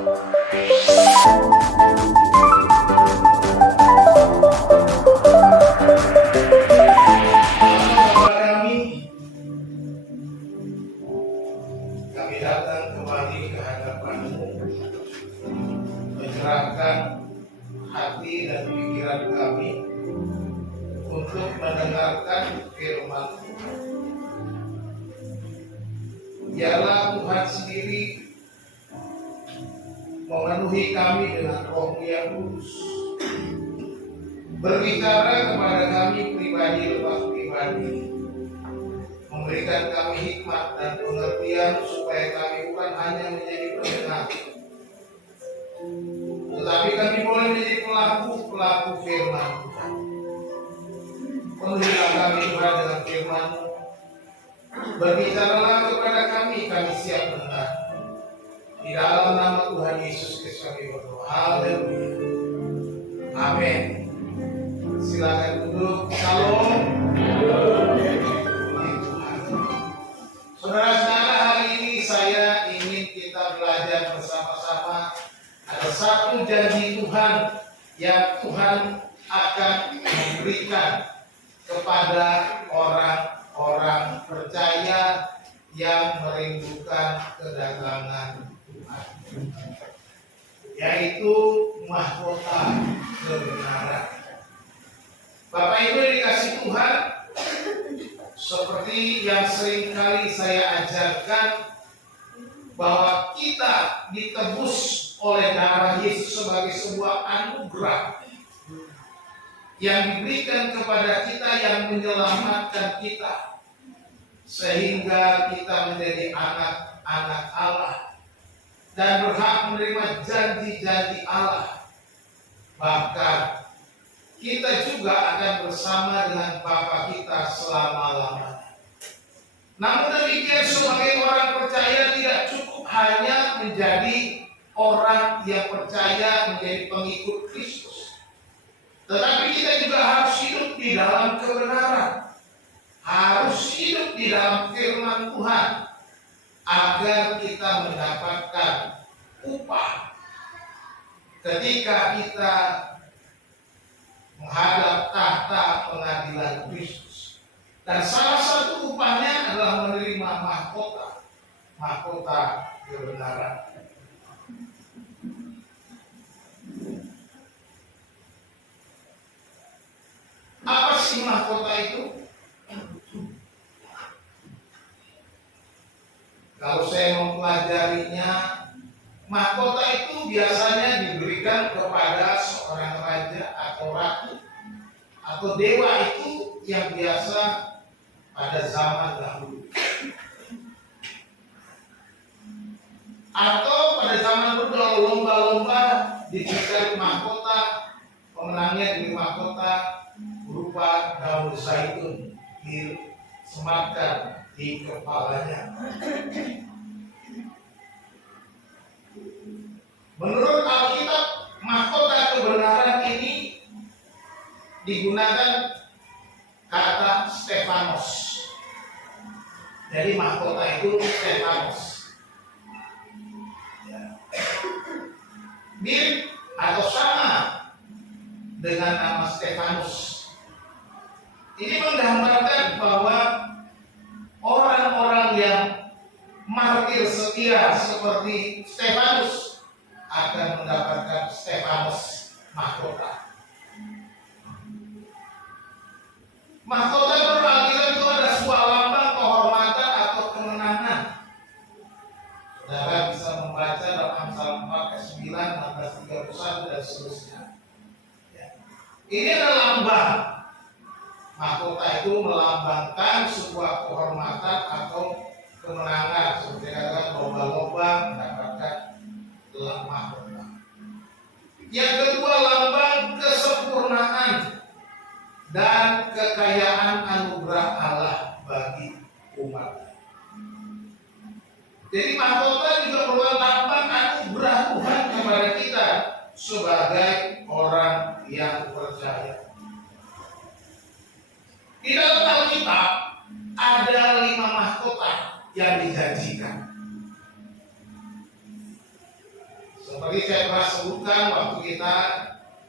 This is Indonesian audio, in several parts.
Kami datang kembali ke hadapan-Mu, menyerahkan hati dan pikiran kami untuk mendengarkan firman-Mu. Biarlah Tuhan sendiri memenuhi kami dengan Roh-Mu yang kudus, berbicara kepada kami pribadi lepas pribadi, memberikan kami hikmat dan pengertian supaya kami bukan hanya menjadi pendengar, tetapi kami boleh menjadi pelaku firman Tuhan. Penuhilah kami Tuhan dengan firman-Mu. Berbicaralah kepada kami siap mendengar. Di dalam nama Tuhan Yesus Kristus kami berdoa. Haleluya. Amin. Silakan duduk. Shalom. Saudara-saudara, hari ini saya ingin kita belajar bersama-sama. Ada satu janji Tuhan yang Tuhan akan memberikan kepada orang-orang percaya yang merindukan kedatangan Tuhan, yaitu mahkota kebenaran. Bapak Ibu dikasih Tuhan, seperti yang sering kali saya ajarkan, bahwa kita ditebus oleh darah Yesus sebagai sebuah anugerah yang diberikan kepada kita, yang menyelamatkan kita sehingga kita menjadi anak-anak Allah dan berhak menerima janji-janji Allah. Bahkan kita juga akan bersama dengan Bapa kita selama-lamanya. Namun demikian, sebagai orang percaya tidak cukup hanya menjadi orang yang percaya, menjadi pengikut Kristus, tetapi kita juga harus hidup di dalam kebenaran, harus hidup di dalam firman Tuhan, agar kita mendapatkan upah ketika kita menghadap tahta pengadilan Kristus. Dan salah satu upahnya adalah menerima mahkota kebenaran. Apa sih mahkota itu? Kalau saya mempelajarinya, mahkota itu biasanya diberikan kepada seorang raja atau ratu atau dewa itu yang biasa pada zaman dahulu. Atau pada zaman dulu kalau lomba-lomba diberikan mahkota, pemenangnya diberi mahkota berupa daun zaitun disematkan di kepalanya. Menurut Alkitab, mahkota kebenaran ini digunakan kata Stefanos. Jadi mahkota itu Stefanos. Mirip atau sama dengan nama Stefanus. Ini menggambarkan bahwa orang-orang yang martir setia seperti Stefanus akan mendapatkan Stefanus mahkota. Mahkota berarti itu ada sebuah lambang kehormatan atau kemenangan. Saudara bisa membaca dalam Amsal 4 ayat 9, 16, 31 dan seterusnya. Ya. Ini adalah lambang. Mahkota itu melambangkan sebuah kehormatan atau kemenangan. Seperti katakan lomba-lomba mendapatkan mahkota. Yang kedua, lambang kesempurnaan dan kekayaan anugerah Allah bagi umat. Jadi mahkota juga merupakan lambang anugerah Tuhan kepada kita sebagai orang yang percaya. Di dalam Alkitab ada 5 mahkota yang dijanjikan. Seperti saya pernah sebutkan waktu kita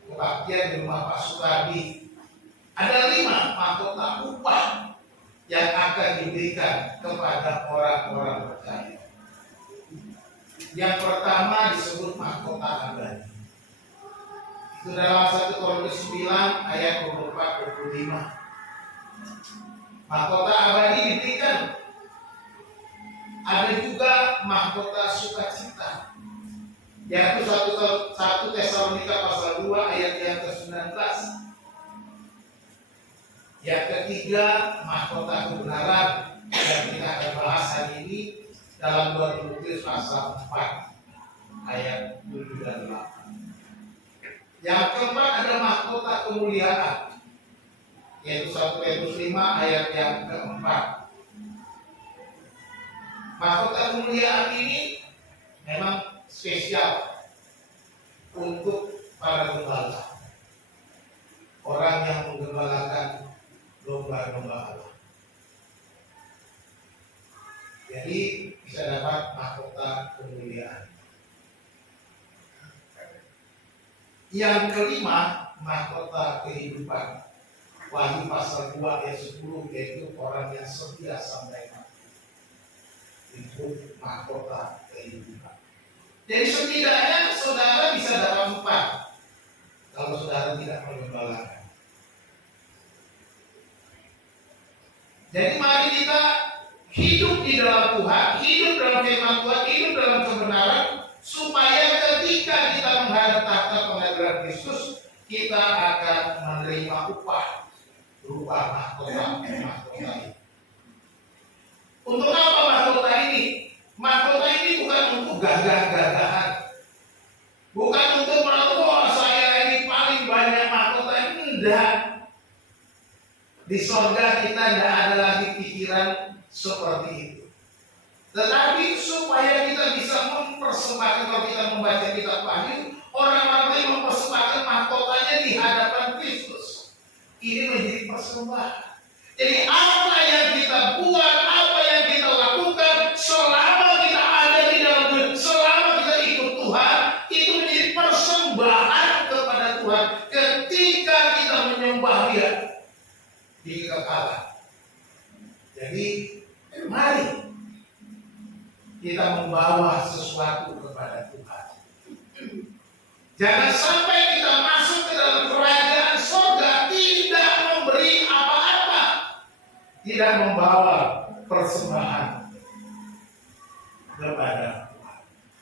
kebaktian di rumah Pak Sukardi, ada 5 mahkota upah yang akan diberikan kepada orang-orang percaya. Yang pertama disebut mahkota abadi. Itu dalam 1 Korintus 9 ayat 24-25. Mahkota abadi diberikan. Ada juga mahkota sukacita, yaitu 1 Tesalonika pasal 2 ayat yang ke-19. Yang ketiga, mahkota kebenaran yang kita akan bahas hari ini dalam 2 Timotius pasal 4 ayat 7 dan 8. Yang keempat ada mahkota kemuliaan, yaitu 1 Petrus 5 ayat yang keempat. Mahkota kemuliaan ini memang spesial untuk para gembala, orang yang menggembalakan domba-domba Allah. Jadi bisa dapat mahkota kemuliaan. Yang kelima, mahkota kehidupan. Wahyu pasal 2 ayat 10, yaitu orang yang setia sampai mati. Itu mahkota kehidupan. Jadi setidaknya saudara bisa dapat 4 kalau saudara tidak menggembalakan. Jadi mari kita hidup di dalam Tuhan, hidup dalam firman Tuhan, hidup dalam kebenaran, supaya ketika kita menghadap tahta pengadilan Kristus, kita akan menerima upah berupa mahkota ini. Untuk apa mahkota ini? Mahkota ini bukan untuk gagah-gagahan, bukan untuk menentukan saya ini paling banyak mahkota. Enggak. Di surga kita tidak ada lagi pikiran seperti itu. Tetapi supaya kita bisa mempersembahkan, kalau kita membaca kitab Wahyu, orang-orang yang mempersembahkan mahkotanya di hadapan Kristus. Ini menjadi persembahan. Jadi apa yang kita buat, apa yang kita lakukan, selama kita ada di dalam dunia, selama kita ikut Tuhan, itu menjadi persembahan kepada Tuhan. Ketika kita menyembah Dia di kekekalan. Jadi mari kita membawa sesuatu kepada Tuhan. Jangan sampai kita masuk ke dalam kerajaan surga tidak memberi apa-apa, tidak membawa persembahan kepada Tuhan.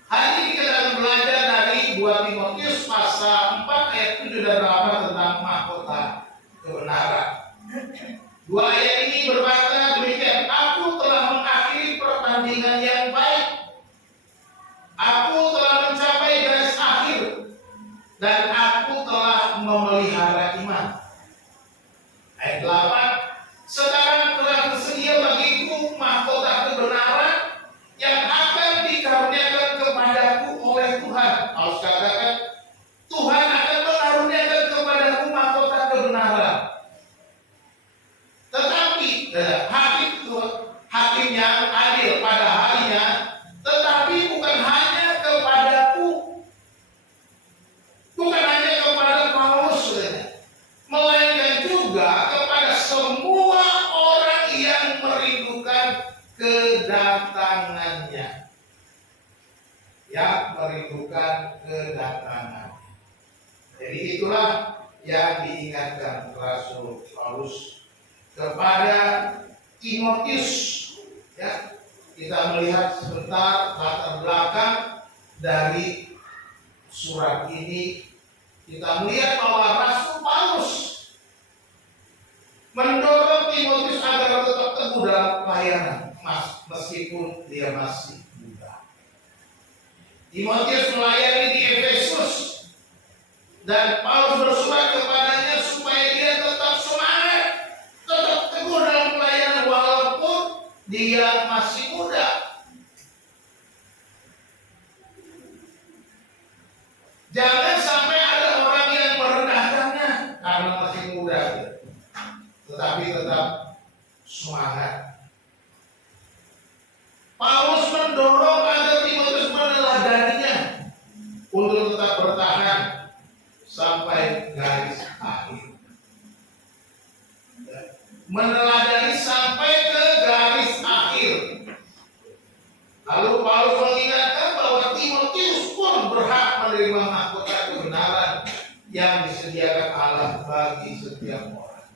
Hari ini kita akan belajar dari 2 Timotius pasal 4 ayat 7 dan 8 tentang mahkota kebenaran. 2 ayat ini berkata demikian, aku telah mengakhiri pertandingan yang baik, aku telah mencapai garis akhir, dan aku telah memelihara iman. Ayat 8, sekarang telah tersedia bagiku mahkota kebenaran yang akan dikaruniakan kepadaku oleh Tuhan. Paulus katakan, Tuhan akan mengaruniakan kepadaku mahkota kebenaran. Tetapi hakim yang adil pada harinya, tetapi bukan hanya kepadaku, bukan hanya kepada Paulus, melainkan juga kepada semua orang yang merindukan kedatangannya. Yang merindukan kedatangannya. Jadi itulah yang diingatkan Rasul Paulus kepada Timotius. Ya, kita melihat sebentar latar belakang dari surat ini. Kita melihat bahwa Rasul Paulus mendorong Timotius agar tetap teguh dalam pelayanan meskipun dia masih muda. Timotius melayani di Efesus dan Paulus bersurat kepadanya supaya dia tetap semangat, tetap teguh dalam pelayanan walaupun dia masih muda. Jangan sampai ada orang yang merendahkannya karena masih muda, tetapi tetap semangat. Paulus mendorong agar Timotius meneladaninya untuk menerima mahkota kebenaran yang disediakan Allah bagi setiap orang.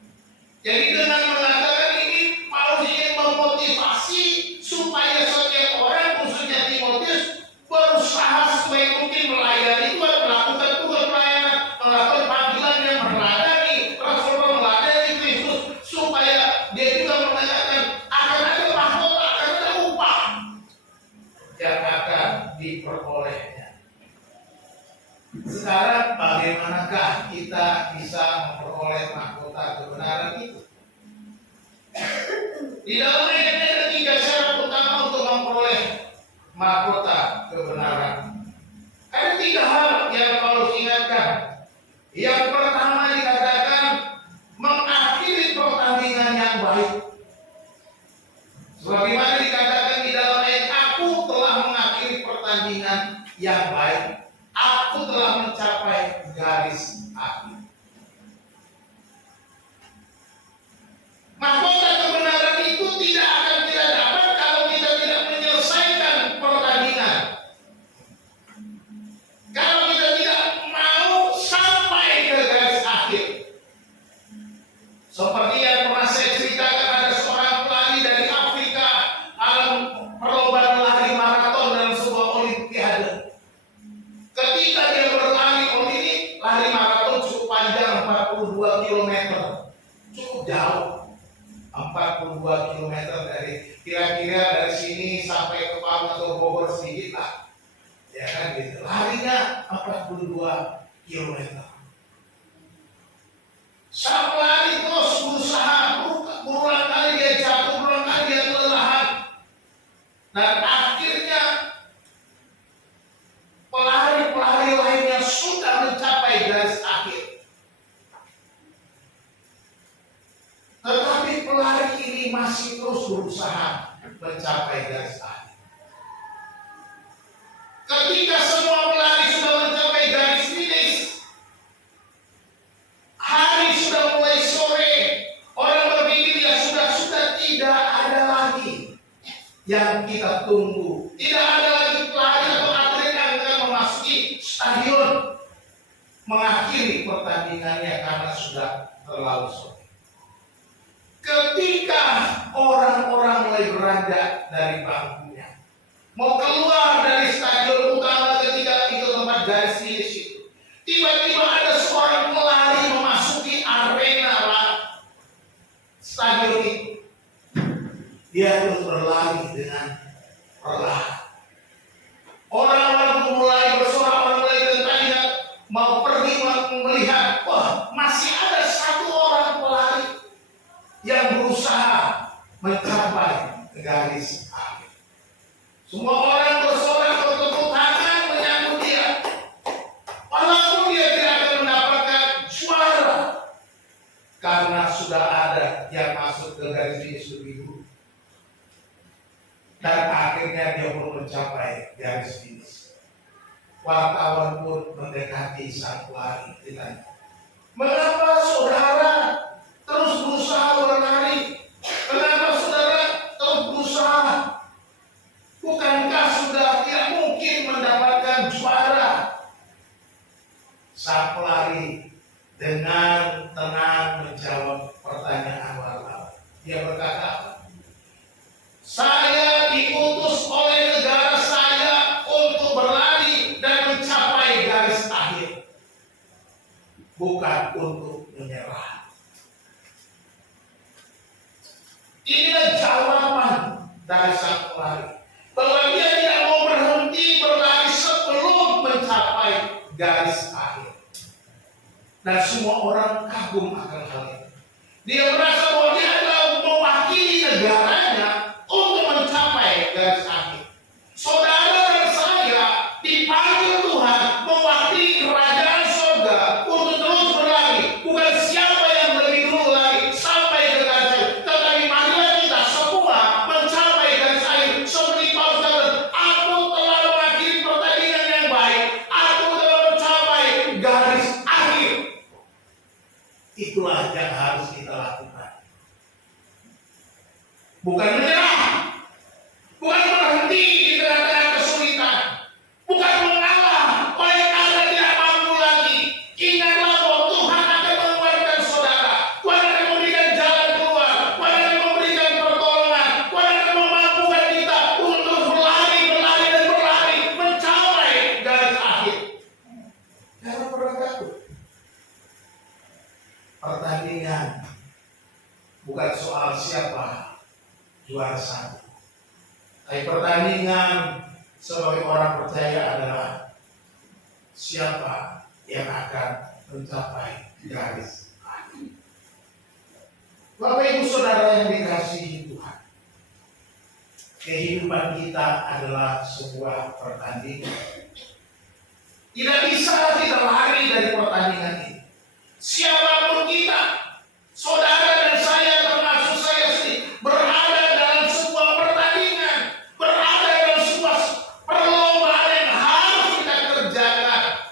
Jadi dengan mengatakan ini, Paulus ingin memotivasi supaya setiap orang, khususnya Timotius, berusaha supaya mungkin melayani Tuhan, melakukan tugas pelayanan, melakukan panggilan yang meladani, Rasul meladani Kristus, supaya dia juga mengatakan akan ada mahkota, akan ada upah yang akan diperolehnya. Sekarang bagaimanakah kita bisa memperoleh mahkota kebenaran itu? Di dalam ayat yang ketiga, syarat utama untuk memperoleh mahkota kebenaran. Ada 3 hal yang Paulus ingatkan. Yang pertama dikatakan mengakhiri pertandingan yang baik. Sebagaimana dikatakan di dalam ayat, aku telah mengakhiri pertandingan yang baik. Aku telah mencapai garis akhir. Mahkota kebenaran itu tidak akan kita dapat kalau kita tidak menyelesaikan pertandingan. Kalau kita tidak mau sampai ke garis akhir. Seperti yang pernah saya ceritakan, ada seorang pelari dari Afrika dalam perlombaan lari maraton dalam sebuah olimpiade. Ketika dia berlari lari maraton cukup panjang, 42 km. Cukup jauh. 42 km dari kira-kira dari sini sampai ke Palu atau Bogor sedikit lah. Ya kan gitu. Larinya 42 km. Sang pelari terus berusaha, berulang kali dia jatuh, berulang kali dia kelelahan. Dan akhirnya pelari-pelari lainnya sudah mencapai garis akhir. Tetapi pelari ini masih terus berusaha mencapai garis akhir. Ketika semua pelari sudah mencapai garis finish, hari sudah mulai sore, orang berpikir ya sudah tidak ada lagi yang kita tunggu. Tidak ada lagi pelari atau atlet yang akan memasuki stadion mengakhiri pertandingannya karena sudah terlalu sore. Ketika orang-orang mulai beranjak dari bangkunya, mau keluar dari stadion utama ketika itu tempat garis finish itu, tiba-tiba ada seorang pelari memasuki arena stadion itu. Dia terus berlari dengan perlahan. Orang-orang mulai bersorak, orang mulai tertanya, mau pergi melihat, wah masih ada satu orang pelari yang berusaha mencapai garis akhir. Semua orang bersorak, bertepuk tangan menyambut dia. Walaupun dia tidak akan mendapatkan juara karena sudah ada yang masuk ke garis finish lebih dulu. Dan akhirnya dia pun mencapai garis finish. Wartawan pun mendekati sang pelari ditanya, mengapa saudara terus berusaha berlari? Kenapa saudara terus berusaha? Bukankah sudah tidak mungkin mendapatkan juara? Sang pelari dengan tenang menjawab pertanyaan wartawan. Dia berkata, saya diutus oleh negara saya untuk berlari dan mencapai garis akhir, bukan untuk menyerah. Inilah jawaban dari sang pelari, bahwa dia tidak mau berhenti berlari sebelum mencapai garis akhir. Dan semua orang kagum akan hal itu. Dia merasa bahwa dia adalah mewakili negaranya untuk mencapai garis akhir. Saudara dan saya dipanggil Tuhan mewakili kerajaan surga untuk terus berlari. Bukan siapa yang lebih dulu lari sampai ke garis akhir, tetapi marilah kita semua mencapai garis akhir. Seperti Paulus katakan, aku telah mengakhiri pertandingan yang baik, aku telah mencapai garis akhir. Itulah yang harus kita lakukan. Bukan menyerah, bukan berhenti di tengah-tengah juara satu. Tapi pertandingan sebagai orang percaya adalah siapa yang akan mencapai garis akhir. Bapak Ibu Saudara yang dikasihi Tuhan, kehidupan kita adalah sebuah pertandingan. Tidak bisa kita lari dari pertandingan ini. Siapapun kita, saudara dan saya termasuk saya sendiri, berada dalam sebuah pertandingan, berada dalam sebuah perlombaan yang harus kita kerjakan.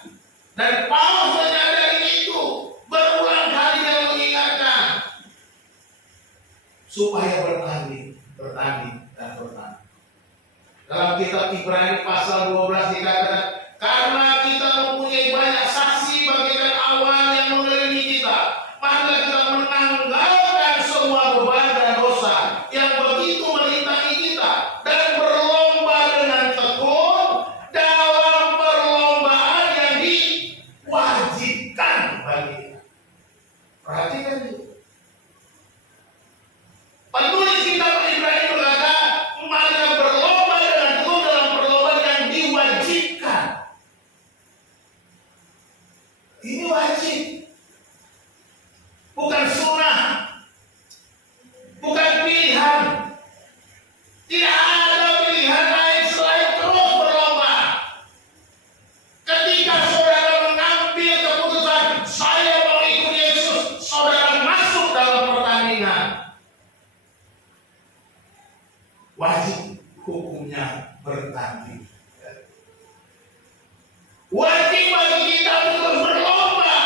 Dan Paulus menyadari itu, berulang kali dia mengingatkan supaya bertanding, dan bertanding. Dalam kitab Ibrani pasal 12 dikatakan, karena kita mempunyai banyak saksi bagaikan awan yang mengelilingi kita, maka kita menanggalkan semua beban dan dosa yang begitu merintangi kita dan berlomba dengan tekun dalam perlombaan yang diwajibkan bagi kita. Perhatikan itu. Penulis kitab Ibrani berkata, maka berlomba dengan tekun dalam perlombaan yang diwajibkan. Ini wajib, bukan sunnah, bukan pilihan. Tidak ada pilihan lain selain terus berlomba. Ketika saudara mengambil keputusan, saya mau ikut Yesus, saudara masuk dalam pertandingan. Wajib hukumnya bertanding. Wajib bagi kita untuk berlomba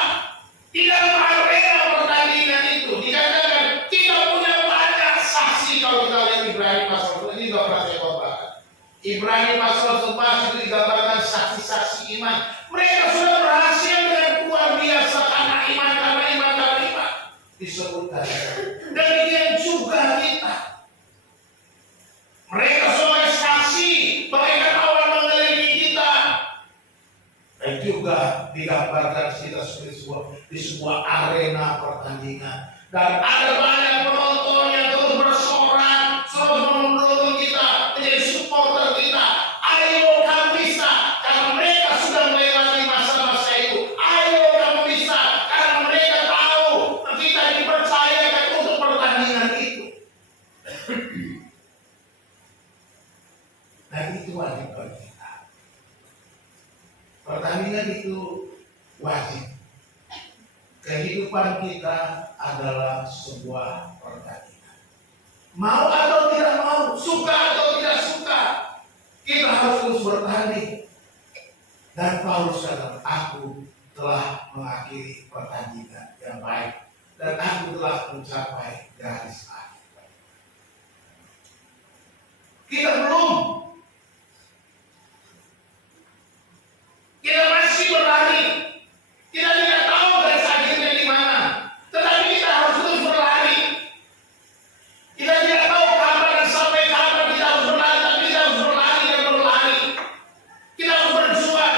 di dalam arena pertandingan itu. Dikatakan kita punya banyak saksi. Kalau kita lihat Ibrani pasal 1, ini tidak pernah saya khotbahkan. Ibrani pasal 11 itu digambarkan saksi-saksi iman. Mereka sudah berhasil dengan luar biasa karena iman. Disebutkan. Demikian juga kita. Mereka sebagai saksi bagaikan awan mengelilingi kita. Dan juga digambarkan kita di sebuah arena pertandingan. Dan ada banyak penonton yang terus bersorak, terus menonton kita, menjadi supporter kita. Ayo kamu bisa, karena mereka sudah melewati masa-masa itu. Ayo kamu bisa, karena mereka tahu kita dipercayakan untuk pertandingan itu. Dan itu wajib bagi kita. Pertandingan itu wajib. Kehidupan kita adalah sebuah pertandingan. Mau atau tidak mau, suka atau tidak suka, kita harus terus bertanding. Dan Paulus kata, aku telah mengakhiri pertandingan yang baik. Dan aku telah mencapai garis akhir. Kita belum. Kita masih berlari. Kita tidak tahu garis akhirnya di mana. Tetapi kita harus terus berlari. Kita tidak tahu kapan dan sampai kapan kita harus berlari. Tapi kita harus berlari dan berlari. Kita harus berjuang.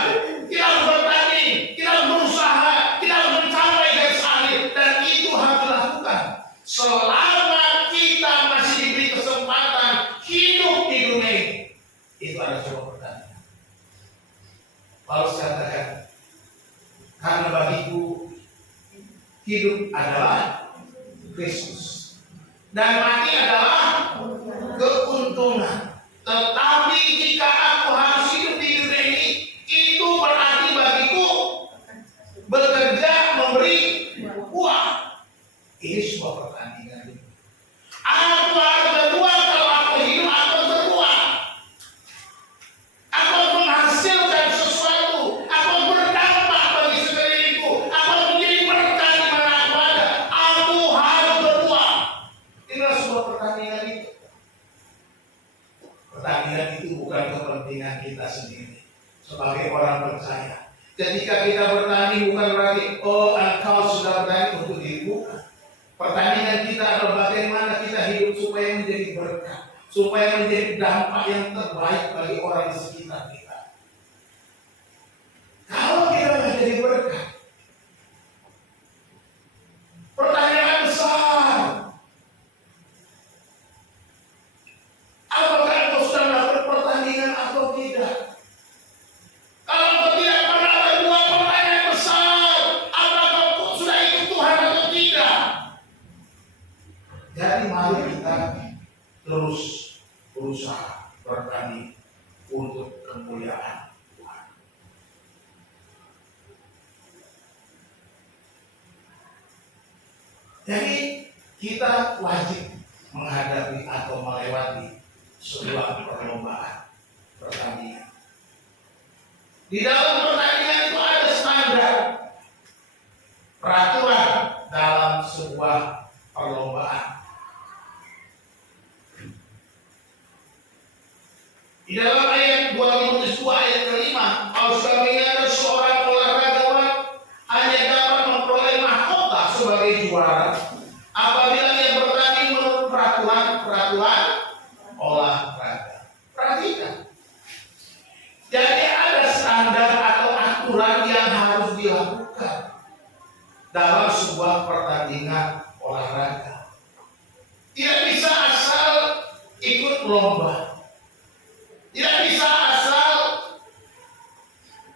Kita harus bertanding. Kita harus berusaha. Kita harus mencapai garis akhir. Dan itu harus dilakukan selama kita masih diberi kesempatan hidup di dunia ini. Itu adalah sebuah pertandingan. Paulus katakan, karena bagiku hidup adalah Kristus dan mati adalah keuntungan. Tetapi jika aku harus hidup di dunia ini, itu berarti bagiku bekerja memberi uang. Ini sebuah pertandingan. Aku harus berbuat. Kalau aku hidup, aku berbuat. Aku menghasilkan sesuatu. Aku berdampak bagi sekelilingku. Aku menjadi berkat di mana aku ada. Aku harus berbuat. Inilah sebuah pertandingan itu. Pertandingan itu bukan kepentingan kita sendiri sebagai orang percaya. Ketika kita bertanding bukan berarti engkau sudah bertanding untuk dirimu. Pertandingan kita adalah bagaimana kita hidup supaya menjadi berkat, supaya menjadi dampak yang terbaik bagi orang di sekitar kita. Kalau kita menjadi berkat, pertanyaan besar, Jadi kita wajib menghadapi atau melewati sebuah perlombaan pertandingan. Di dalam pertandingan itu ada standar peraturan dalam sebuah perlombaan. Di dalam ayat 2 ayat kelima, Paulus mengingatkan seorang olahragawan hanya dapat memperoleh mahkota sebagai juara apabila ia bertanding menurut peraturan olahraga. Perhatikan. Jadi ada standar atau aturan yang harus dilakukan dalam sebuah pertandingan olahraga. Tidak bisa asal ikut lomba. Tidak bisa asal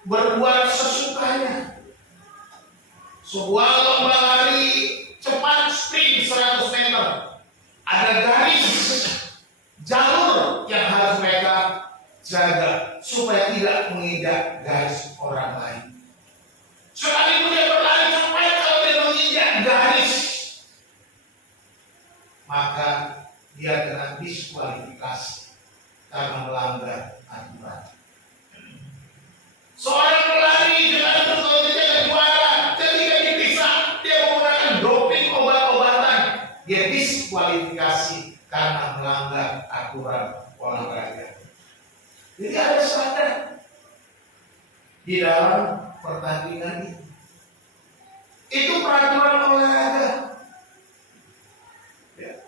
berbuat sesukanya. Sebuah lomba lari cepat sprint 100 meter. Ada garis jalur yang harus mereka jaga supaya tidak menginjak garis orang lain. Sekalipun dia berlari cepat, kalau dia menginjak garis, maka dia kena diskualifikasi karena melanggar aturan. Seorang pelari dengan berkompetisi juara, ketika diperiksa dia menggunakan doping obat-obatan, dia diskualifikasi karena melanggar aturan olahraga. Jadi ada standar di dalam pertandingan ini. Itu peraturan olahraga. Ya.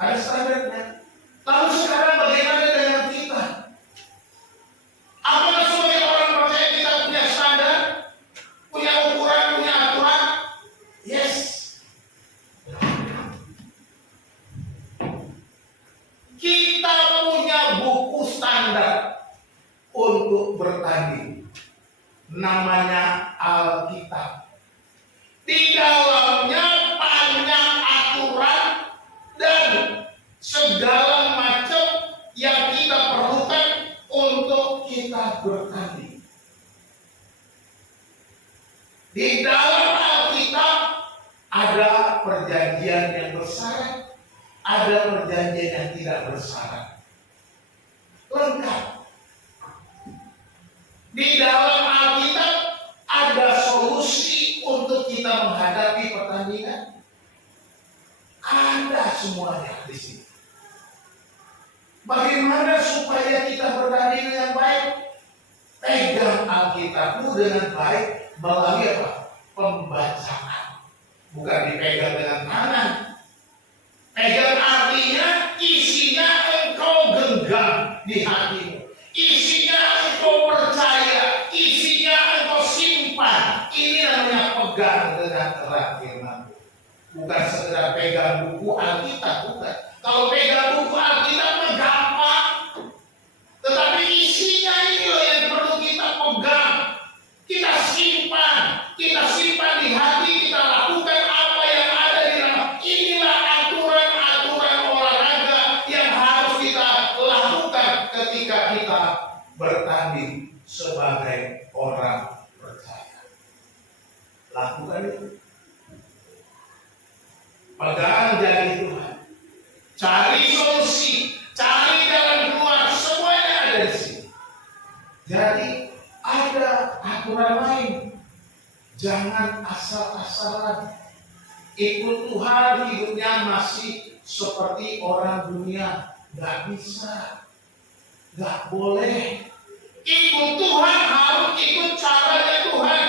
Ada standarnya. Lalu sekarang bagaimana dengan kita? Apakah sebagai orang percaya kita punya standar, punya ukuran, punya aturan? Yes. Kita punya buku standar untuk bertanding. Namanya Alkitab. Di dalamnya banyak aturan dan segala macam yang kita perlukan untuk kita bertanding. Di dalam Alkitab ada perjanjian yang bersyarat, ada perjanjian yang tidak bersyarat. Lengkap. Di dalam Alkitab ada solusi untuk kita menghadapi pertandingan. Ada semuanya di sini. Bagaimana supaya kita bertanding dengan baik? Pegang Alkitabmu dengan baik melalui apa? Pembacaan. Bukan dipegang dengan tangan. Pegang artinya isinya engkau genggam di hatimu. Isinya engkau percaya. Isinya engkau simpan. Ini namanya pegang dengan erat firman. Bukan sekedar pegang buku Alkitab, bukan. Kalau pegang buku Alkitab gampang, tetapi isinya ini loh yang perlu kita pegang, kita simpan di hati, kita lakukan apa yang ada di dalam. Inilah aturan-aturan olahraga yang harus kita lakukan ketika kita bertanding sebagai orang percaya. Lakukan itu. Pegang janji Tuhan. Cari solusi, cari jalan keluar, semuanya ada di sini. Jadi ada aturan lain. Jangan asal-asalan. Ikut Tuhan hidupnya masih seperti orang dunia. Gak bisa. Gak boleh. Ikut Tuhan harus ikut caranya Tuhan.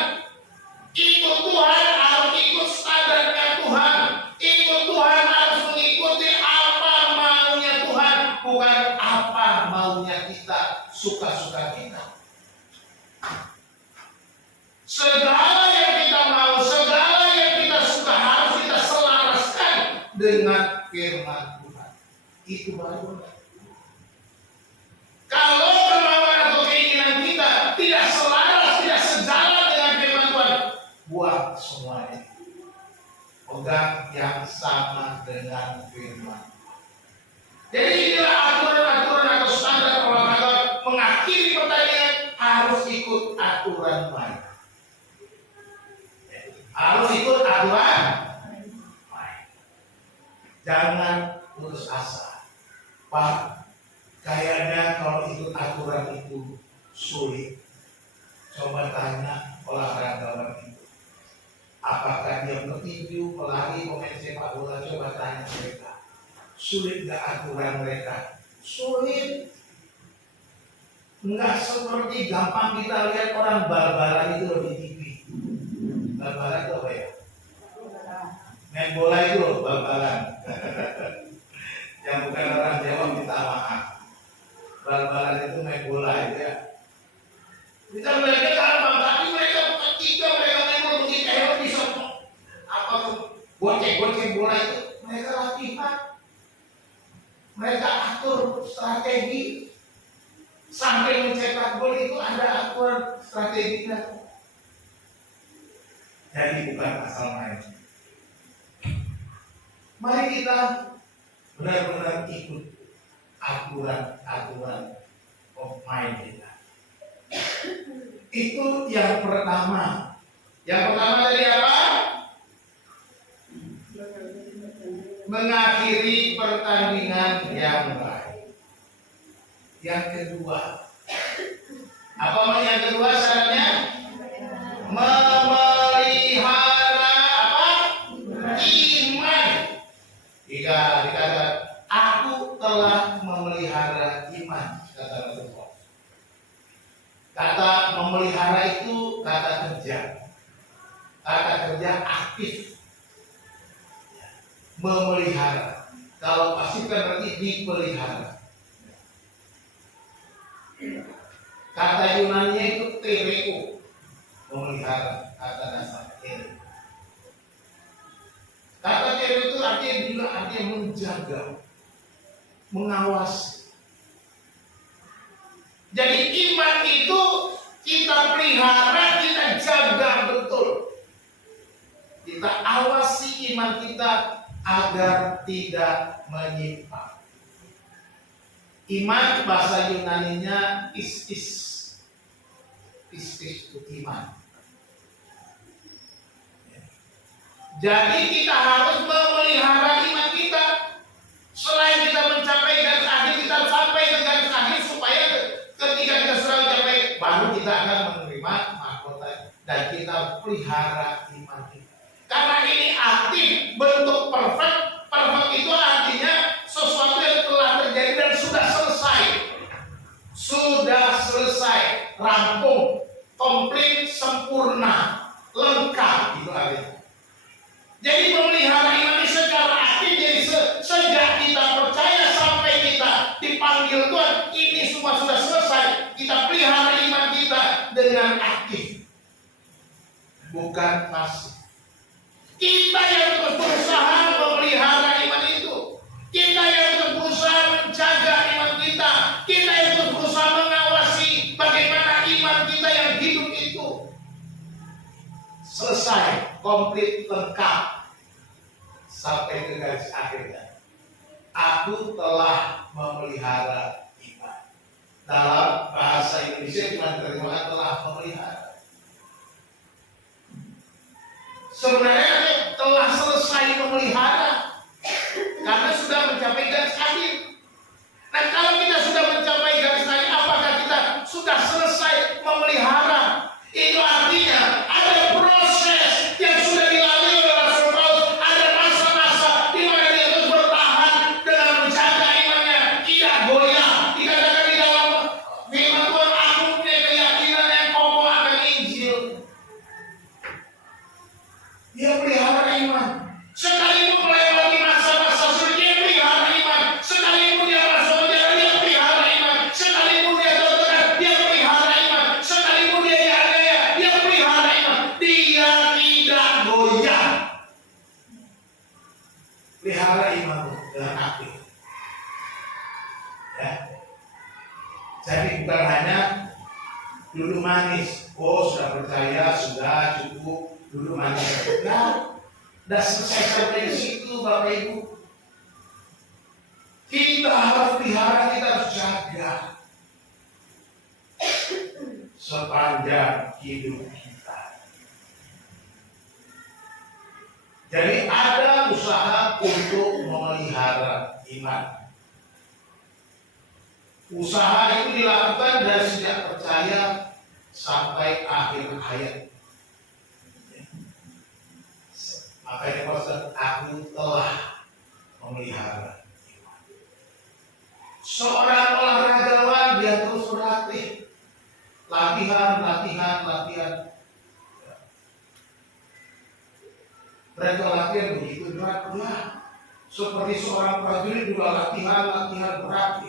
Ikut Tuhan harus ikut standarnya Tuhan. Ikut Tuhan harus mengikuti apa maunya Tuhan, bukan apa maunya kita, suka-suka kita. Segala yang kita mau, segala yang kita suka harus kita selaraskan dengan firman Tuhan. Itu baru. Kalau kemauan atau keinginan kita tidak selaras, tidak sejalan dengan firman Tuhan, buang semuanya. Pegang yang sama dengan firman. Jadi inilah aturan-aturan atau standar olahraga mengakhiri pertandingan harus ikut aturan baik. Harus ikut aturan Jangan putus asa. Pak, kayaknya kalau ikut aturan itu sulit. Coba tanya olahragawan itu. Apakah dia petinju, pelari, pemain sepak bola? Coba tanya mereka. Sulit gak aturan mereka? Sulit. Enggak seperti gampang kita lihat orang bal-balan itu di TV. Bal-balan itu apa ya? Main bola itu loh, bal-balan. Yang bukan orang Jawa minta maaf. Bal-balan itu main bola itu ya. Kita melihatnya gampang, tapi mereka ketika mereka main bola begitu hebat bisa apa tuh goceng bola itu mereka latihan. Mereka atur strategi sampai mencetak gol itu ada aturan strateginya. Jadi bukan asal main. Mari kita benar-benar ikut aturan main kita. Itu yang pertama. Yang pertama tadi apa? Mengakhiri pertandingan yang baik. Yang kedua, apa yang kedua syaratnya? Memelihara apa? Iman. Jika dikatakan aku telah memelihara iman, kata Rasulullah. Kata memelihara itu kata kerja. Kata kerja aktif. Memelihara. Kalau pasifkan berarti dipelihara. Kata Yunani itu tereo, memelihara. Kata dasar tereo. Kata tereo itu artinya juga artinya menjaga, mengawasi. Jadi iman itu kita pelihara, kita jaga betul. Kita awasi iman kita agar tidak menyimpang. Iman bahasa Yunaninya istis itu iman. Jadi kita harus memelihara iman kita. Selain kita mencapai garis akhir, kita sampai ke garis akhir supaya ketika kita sudah mencapai, baru kita akan menerima mahkota dan kita pelihara iman kita. Karena ini aktif, bentuk perfect. Perfect itu artinya sesuatu yang telah terjadi dan sudah selesai. Sudah selesai, rampung, komplit, sempurna, lengkap itu artinya. Jadi memelihara iman ini secara aktif. Jadi sejak kita percaya sampai kita dipanggil Tuhan, ini semua sudah selesai. Kita pelihara iman kita dengan aktif, bukan pasif. Kita yang terus berusaha memelihara iman itu. Kita yang terus berusaha menjaga iman kita. Kita yang terus berusaha mengawasi bagaimana iman kita yang hidup itu selesai, komplit, lengkap sampai ke garis akhirnya. Aku telah memelihara iman. Dalam bahasa Indonesia cuma terjemahan telah memelihara. Sebenarnya telah selesai memelihara karena sudah mencapai garis akhir. Nah, kalau kita sudah mencapai garis akhir, apakah kita sudah selesai memelihara? Itu artinya ada proses yang sudah dilalui oleh Rasul Paulus. Ada masa-masa di mana dia terus bertahan dengan menjaga imannya, tidak goyah. Dikatakan di dalam firman Tuhan, aku punya keyakinan yang kokoh akan Injil. Dia pelihara iman. Sekalipun melewati masa-masa sulit, dia pelihara iman. Sekalipun dia masuk penjara, dia pelihara iman. Sekalipun dia tertekan, dia pelihara iman. Sekalipun dia dianiaya, dia pelihara iman. Dia tidak goyah. Pelihara iman dengan aktif. Ya. Jadi bukan hanya duduk manis. Oh, sudah percaya, sudah cukup. Dulu manis, nah, udah selesai sampai di situ, Bapak Ibu. Kita harus pelihara, kita harus jaga sepanjang hidup kita. Jadi ada usaha untuk memelihara iman. Usaha itu dilakukan dari sejak percaya sampai akhir hayat. Makanya maksud aku telah memelihara iman. Seorang olahragawan dia terus berlatih, latihan. Mereka latihan begitu berat, seperti seorang prajurit juga latihan berat.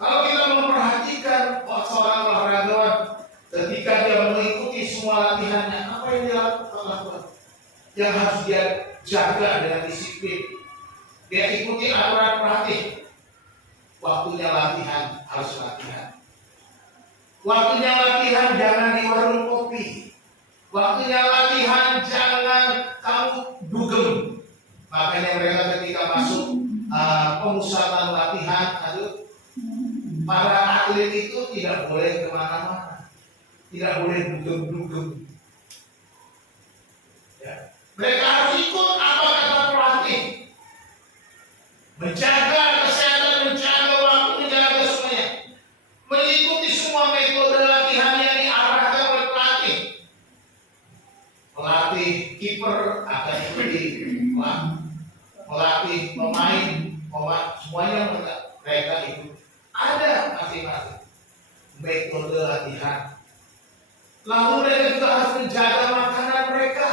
Kalau kita memperhatikan seorang olahragawan, ketika dia mengikuti semua latihannya, apa yang dia lakukan? Yang harus dia jaga dengan disiplin. Dia ikuti aturan pelatih. Waktunya latihan, harus latihan. Waktunya latihan jangan di warung kopi. Waktunya latihan jangan kamu dugem. Makanya mereka ketika masuk pemusatan latihan, para atlet itu tidak boleh kemana-mana, tidak boleh dugem-dugem. Ya. Mereka harus ikut apa kata pelatih, menjaga kesehatan, menjaga waktu, menjaga semuanya, mengikuti semua metode latihan yang diarahkan oleh pelatih. Pelatih kiper akan ikuti, pelatih pemain, semuanya mereka ikut. Ada masing-masing metode latihan. Lalu mereka juga harus menjaga makanan mereka.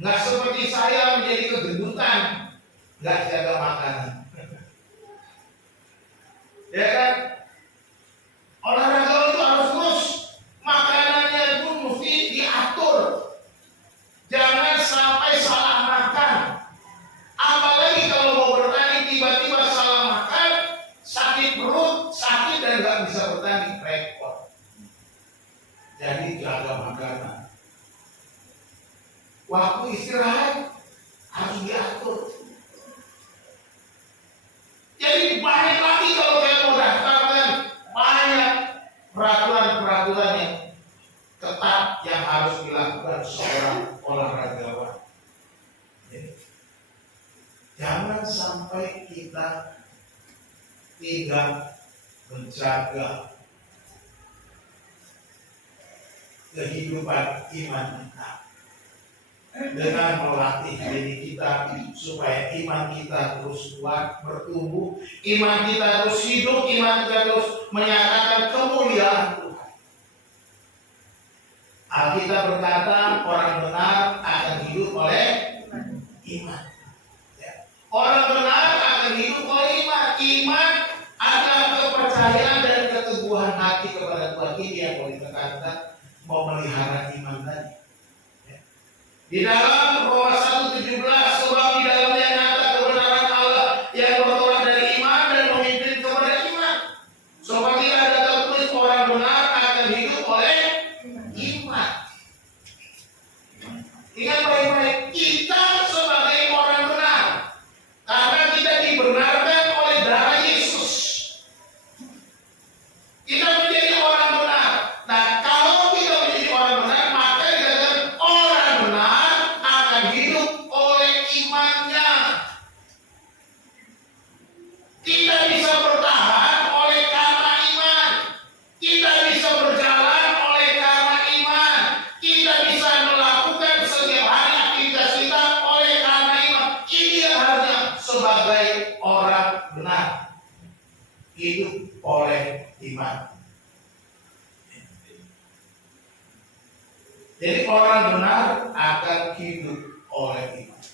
Nggak seperti saya menjadi kegendutan, nggak jaga makanan. Ya kan? Olahraga itu harus terus, makanannya pun mesti diatur. Jangan sampai salah makan. Apalagi kalau mau bertanding tiba-tiba salah makan, sakit perut, sakit dan nggak bisa bertanding, repot. Jadi jaga makanan. Waktu istirahat harus diatur. Jadi banyak lagi kalau saya mau daftarkan, banyak peraturan-peraturan yang ketat yang harus dilakukan seorang olahragawan. Jangan sampai kita tidak menjaga kehidupan iman kita dengan melatih diri kita supaya iman kita terus kuat, bertumbuh, iman kita terus hidup, iman kita terus menyatakan kemuliaan Tuhan. Alkitab berkata orang benar akan hidup oleh iman. Orang benar akan hidup oleh iman. Iman adalah kepercayaan dan keteguhan hati kepada Tuhan. Ini yang boleh ditekankan, memelihara iman tadi. Di dalam Roma 1:17, sebab di dalamnya nyata kebenaran Allah yang bertolak dari iman dan memimpin kepada iman. Seperti ada tertulis orang benar akan hidup oleh iman. Ingat baik-baik, kita sebagai orang benar, karena kita dibenarkan oleh darah Yesus, kita menjadi orang benar. Nah, kalau kita menjadi orang benar, maka dikatakan orang benar akan hidup oleh imannya. Kita bisa bertahan oleh karena iman. Kita bisa berjalan oleh karena iman. Kita bisa melakukan setiap hari aktivitas kita oleh karena iman. Ini yang harusnya sebagai orang benar, hidup oleh iman. Jadi orang benar akan hidup oleh iman.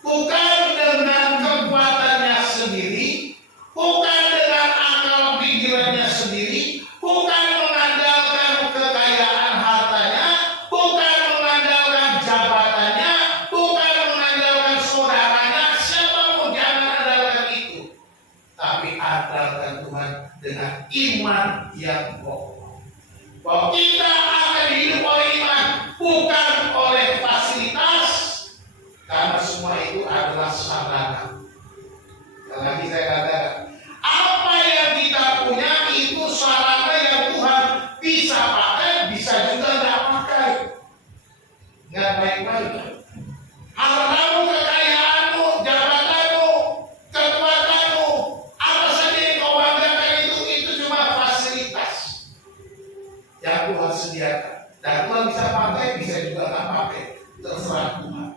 Bukan dengan kekuatannya sendiri, bukan dengan akal pikirannya sendiri, bukan mengandalkan kekayaan hartanya, bukan mengandalkan jabatannya, bukan mengandalkan saudaranya, siapapun jangan andalkan itu. Tapi andalkan Tuhan dengan iman yang kokoh. Bahwa kita akan hidup oleh iman, bukan oleh fasilitas, karena semua itu adalah sarana. Lagi saya katakan, apa yang kita punya itu sarana yang Tuhan bisa pakai, bisa juga nggak pakai. Nggak baik-baik. sediakan. Dan Tuhan bisa pakai, bisa juga nggak pakai, terserah Tuhan.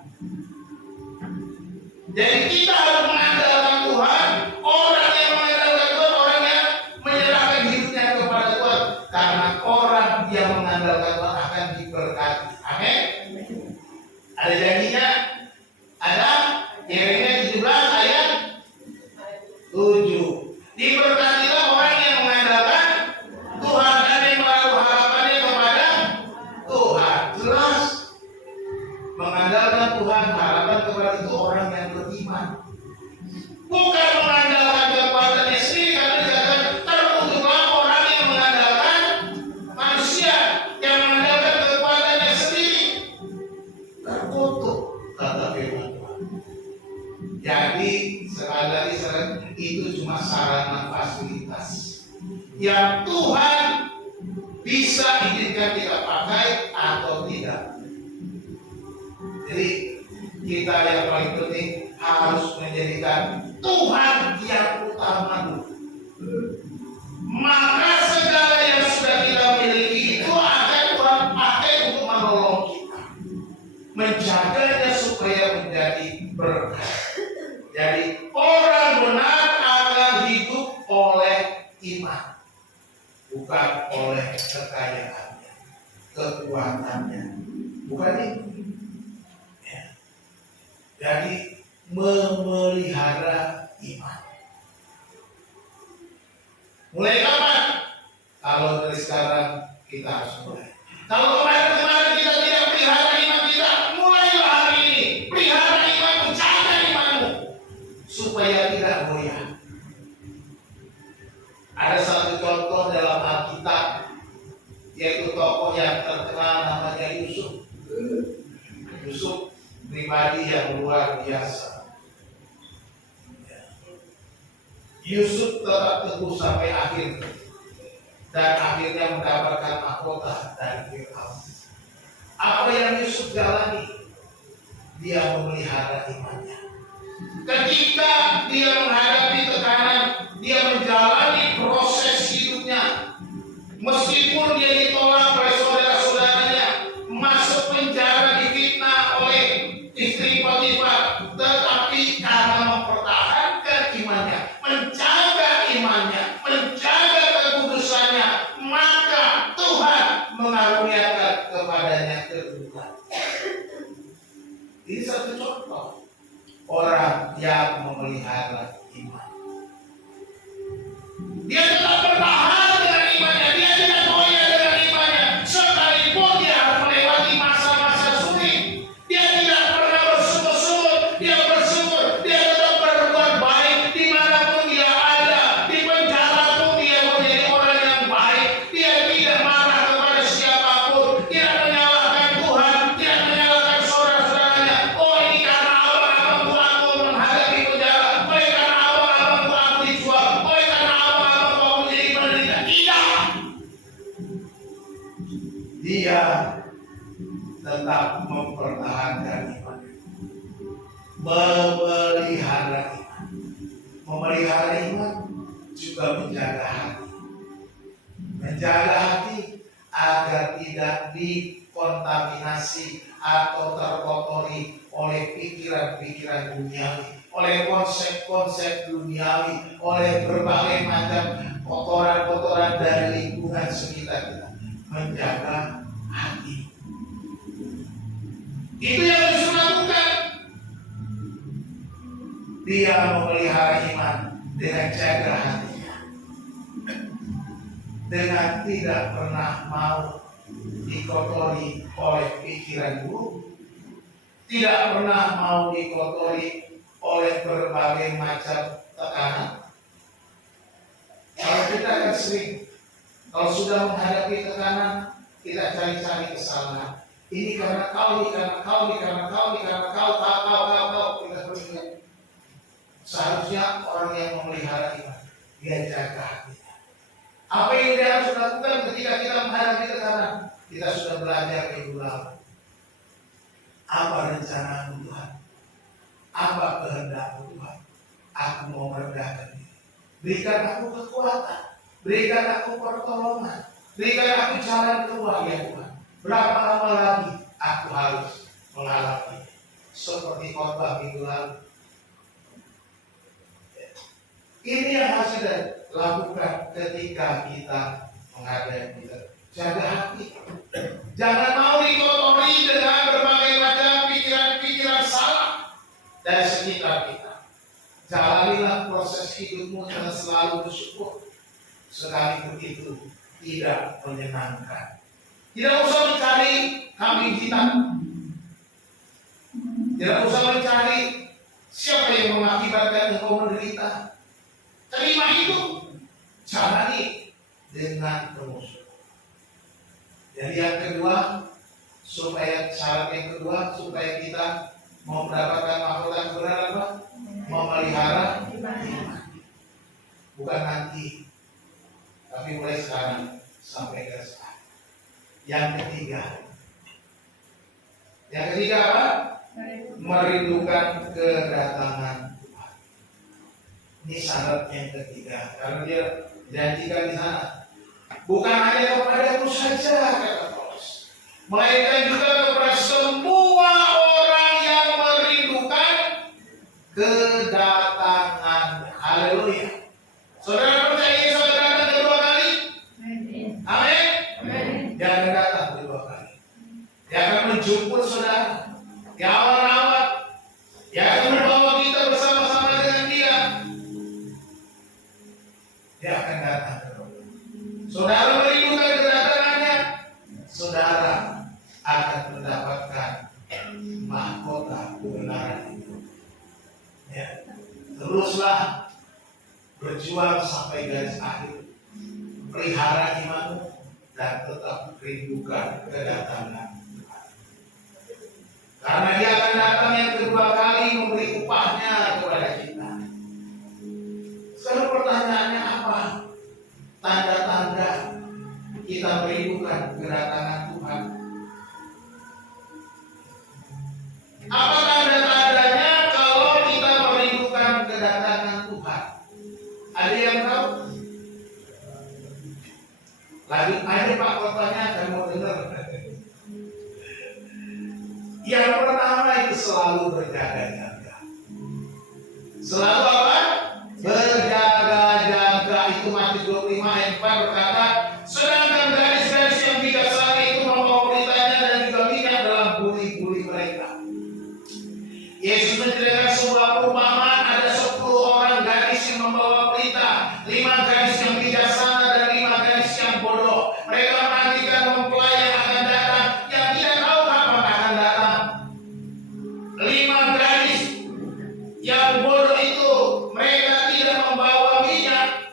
Jadi kita harus mengandalkan Tuhan. Orang yang mengandalkan Tuhan, orang yang menyerahkan hidupnya kepada Tuhan, karena orang yang mengandalkan Tuhan akan diberkati. Amin. Ada janjinya? Ada? Yeremia 17 ayat 7. Diberkatilah orang yang mengandalkan Tuhan dan yang menaruh harapannya kepada Tuhan. Jelas, mengandalkan Tuhan, harapan kepada itu orang yang beriman. Bukan mengandalkan kekuatannya sendiri, karena jangan terkutuklah orang yang mengandalkan manusia, yang mengandalkan kekuatannya sendiri. Terkutuk, kata firman Tuhan. Jadi sekali lagi itu cuma sarana fasilitas yang Tuhan bisa izinkan kita pakai atau tidak. Jadi kita yang paling penting harus menjadikan Tuhan yang utama dulu. Maka segala yang sudah kita miliki itu akan Tuhan pakai untuk menolong kita, menjaganya supaya menjadi berkah. Jadi orang benar akan hidup oleh iman, bukan oleh kekayaannya, kekuatannya, bukan itu. Ya. Jadi memelihara iman. Mulai kapan? Kalau dari sekarang kita harus mulai. Kalau kemarin kita tidak pelihara iman kita, mulailah hari ini. Pelihara imanmu, jaga imanmu, supaya tidak goyah. Ada satu contoh dalam Alkitab, yaitu tokoh yang terkenal namanya Yusuf. Yusuf pribadi yang luar biasa. Yusuf tetap teguh sampai akhir, dan akhirnya mendapatkan mahkota dari Firaun. Apa yang Yusuf jalani? Dia memelihara imannya. Ketika dia menghadapi tekanan, dia menjalani proses hidupnya. Meskipun dia ditolak oleh saudara-saudaranya, masuk penjara, difitnah oleh istri Potifar, tetapi karena mempertahankan imannya, menjaga imannya, menjaga kekudusannya, maka Tuhan mengaruniakan kepadanya kedudukan. Ini satu contoh orang yang memelihara iman. Dia tetap bertahan dengan imannya, dia tidak goyah dengan imannya, sekalipun dia harus melewati masa-masa sulit. Dia tidak pernah bersungut-sungut, dia bersyukur, dia tetap berbuat baik dimanapun dia ada. Di penjara pun dia menjadi orang yang baik. Dia tidak marah kepada siapapun, tidak menyalahkan Tuhan, tidak menyalahkan saudara-saudaranya. Oh, ini karena abang-abangku aku menghadapi penjara, oleh karena abang-abangku aku dijual, oleh karena abang-abangku aku menjadi penderita. Tidak. Dia tetap mempertahankan iman, memelihara iman. Memelihara iman juga menjaga hati. Menjaga hati agar tidak dikontaminasi atau terkotori oleh pikiran-pikiran duniawi, oleh konsep-konsep duniawi, oleh berbagai macam kotoran-kotoran dari lingkungan sekitar kita. Menjaga hati. Itu yang harus dilakukan. Dia memelihara iman dengan jaga hatinya, dengan tidak pernah mau dikotori oleh pikiran buruk, tidak pernah mau dikotori oleh berbagai macam tekanan. Kalau kita kan sering, kalau sudah menghadapi tekanan, kita cari-cari kesalahan. Ini karena kau, ini karena kau, ini karena kau, ini karena kau, kita beringat. Seharusnya orang yang memelihara iman, dia jaga hatinya. Apa yang dia harus lakukan ketika kita menghadapi tekanan? Kita sudah belajar minggu lalu. Apa rencana Tuhan? Apa kehendak Tuhan? Aku mau merendahkan diri. Berikan aku kekuatan, berikan aku pertolongan, Berikan aku jalan keluar ya Tuhan. Berapa lama lagi aku harus mengalami seperti khotbah minggu lalu. Ini yang harus kita lakukan ketika kita menghadapi kita. Jaga hati. Jangan mau dikotori dengan berbagai macam pikiran-pikiran salah dari sekitar kita. Jalanilah proses hidupmu dengan selalu bersyukur. Sekalipun itu tidak menyenangkan. Tidak usah mencari kambing hitam. Tidak usah mencari siapa yang mengakibatkan engkau menderita. Terima itu. Jalani dengan penuh syukur. Jadi yang kedua, syarat yang kedua supaya kita mau mendapatkan mahkota kebenaran apa? Memelihara iman. Bukan nanti, tapi mulai sekarang sampai ke sekarang. Yang ketiga apa? Merindukan kedatangan Tuhan. Ini syarat yang ketiga, karena dia janjikan di sana. Bukan hanya kepadamu saja, kata Paulus, melainkan juga kepada semua orang yang merindukan kedatangan. Haleluya. Saudara percaya Yesus akan datang kedua kali? Amin. Dia akan datang kedua kali. Dia akan menjemput saudara. Dia akan rawat. Dia akan membawa kita bersama-sama dengan Dia. Dia akan datang kedua kali. Saudara merindukan kedatangannya, saudara akan mendapatkan mahkota kebenaran itu. Ya. Teruslah berjuang sampai garis akhir. Pelihara imanmu dan tetap rindukan kedatangan Tuhan. Karena Dia akan datang yang kedua kali memberi upahnya kepada kita. Sekarang pertanyaannya apa? Tanda-tanda kita merindukan kedatangan Tuhan. Apa tanda-tandanya kalau kita merindukan kedatangan Tuhan? Ada yang tahu? Lanjut aja Pak khotbahnya, saya mau dengar. Yang pertama itu selalu berjaga-jaga. Selalu apa? Berjaga-jaga. Itu Matius 25 ayat 4 berkata, sedangkan gadis-gadis yang bijaksana itu membawa beritanya dan juga minyak dalam buli-buli mereka. Yesus menceritakan sebuah perumpamaan, ada 10 orang gadis yang membawa berita, 5 gadis yang bijaksana dan 5 gadis yang bodoh. Mereka menantikan mempelai yang akan datang, yang tidak tahu kapan akan datang. 5 gadis yang bodoh itu mereka tidak membawa minyak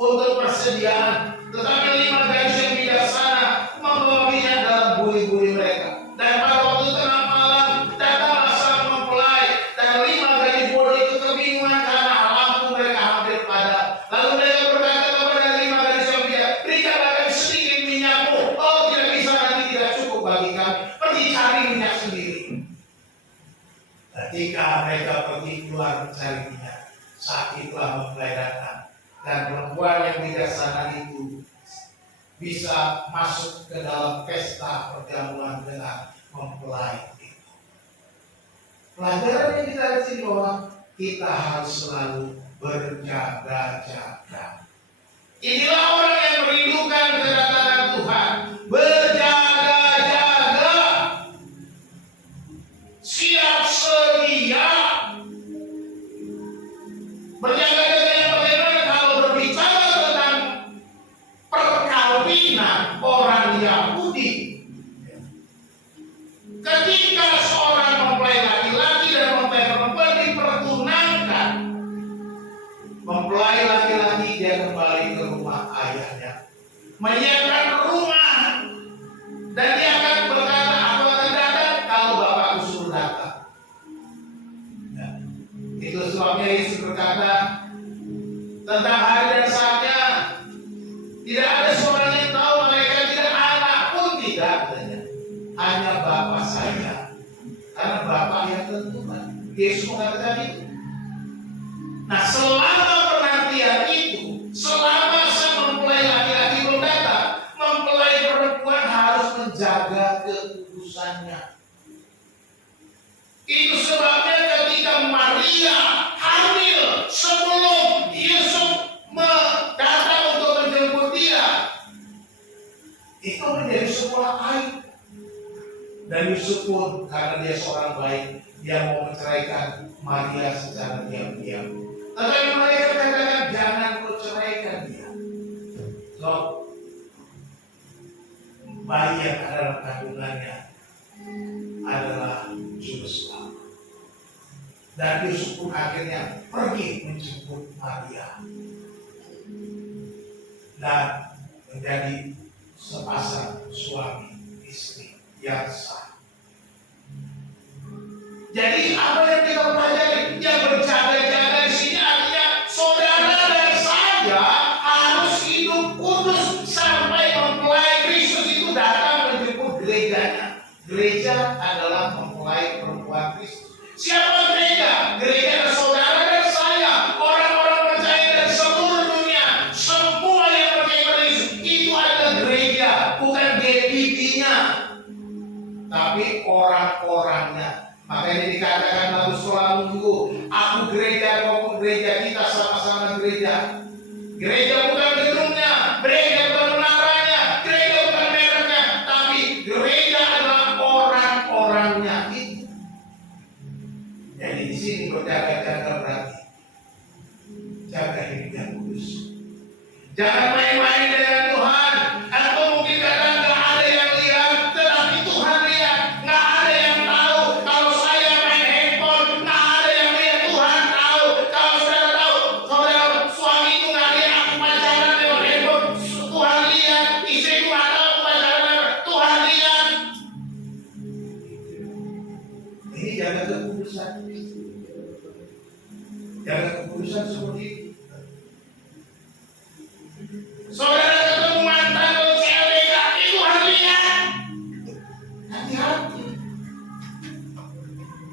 untuk persediaan, tetapi 5 gadis yang bijaksana membawa minyak dalam buli-buli mereka. Dan pada waktu tengah malam datanglah sang mempelai, dan 5 gadis bodoh itu kebingungan karena lampu mereka hampir padam. Lalu mereka berkata kepada 5 gadis yang bijak, berikanlah kami sedikit minyakmu. Oh, tidak bisa, nanti tidak cukup bagi kami. Pergi cari minyak sendiri. Ketika mereka pergi keluar mencari minyak, saat itulah mempelai datang. Dan perempuan yang bijaksana itu bisa masuk ke dalam pesta perjamuan dengan mempelai itu. Pelajaran yang kita lihat sini bahwa kita harus selalu berjaga-jaga. Inilah orang yang merindukan kedatangan Tuhan. Berjaga-jaga, siap sedia. Berjaga-jaga yang bagaimana kalau berbicara tentang perkawinan orang Yahudi. Ketika seorang mempelai laki-laki dan mempelai perempuan dipertunangkan, mempelai laki-laki dia kembali ke rumah ayahnya, menyiapkan rumah, dan dia akan berkata, aku akan datang kalau bapakku suruh datang. Ya. Itu sebabnya Yesus berkata tentang hari dan saatnya, tidak ada seorang yang tahu, mereka tidak, anak pun tidak, hanya Bapa saja. Karena Bapa yang tentukan. Yesus mengatakan itu. Nah, selama penantian itu, selama sang mempelai laki-laki belum datang, kandungannya. Itu sebabnya ketika Maria hamil sebelum Yusuf datang untuk menjemput dia, itu menjadi sebuah aib. Dan Yusuf pun karena dia seorang baik, dia mau menceraikan Maria secara diam-diam. Tetapi Maria katakan jangan kau ceraikan dia. So, bayi yang ada dalam kandungannya adalah juru selamat. Dan Yusuf pun akhirnya pergi menjemput Maria dan menjadi sepasang suami istri yang sah. Jadi apa yang kita pelajari? Yang berjaga-jaga di sini artinya saudara dan saya harus hidup kudus sampai mempelai Kristus itu datang menjemput gerejanya. Gereja adalah mempelai perempuan Kristus. Siapa gereja? Gereja adalah saudara dan saya, orang-orang percaya dari seluruh dunia, semua yang percaya pada Yesus. Itu adalah gereja, bukan GDP-nya, tapi orang-orangnya. Makanya dikatakan dalam sekolah minggu, aku gereja, kamu gereja, kita sama-sama gereja. Gereja bukan gedungnya, gereja bukan menaranya, gereja bukan mereknya, tapi gereja adalah orang-orangnya. Jadi di sini berjaga-jaga berarti jaga hidup yang kudus. Jangan main-main dengan Tuhan. Atau mungkin kadang nggak ada yang lihat, tetapi Tuhan lihat. Nggak ada yang tahu. Kalau saya main handphone, nggak ada yang lihat. Tuhan tahu. Kalau saudara tahu, saudara suami itu nggak lihat aku pacaran lewat handphone, Tuhan lihat. Istriku nggak tahu aku pacaran, Tuhan lihat. Ini jaga kekudusan. Jaga kekudusan seperti itu. Saudara ketemu mantan atau CLBK, itu harus lihat. Hati-hati.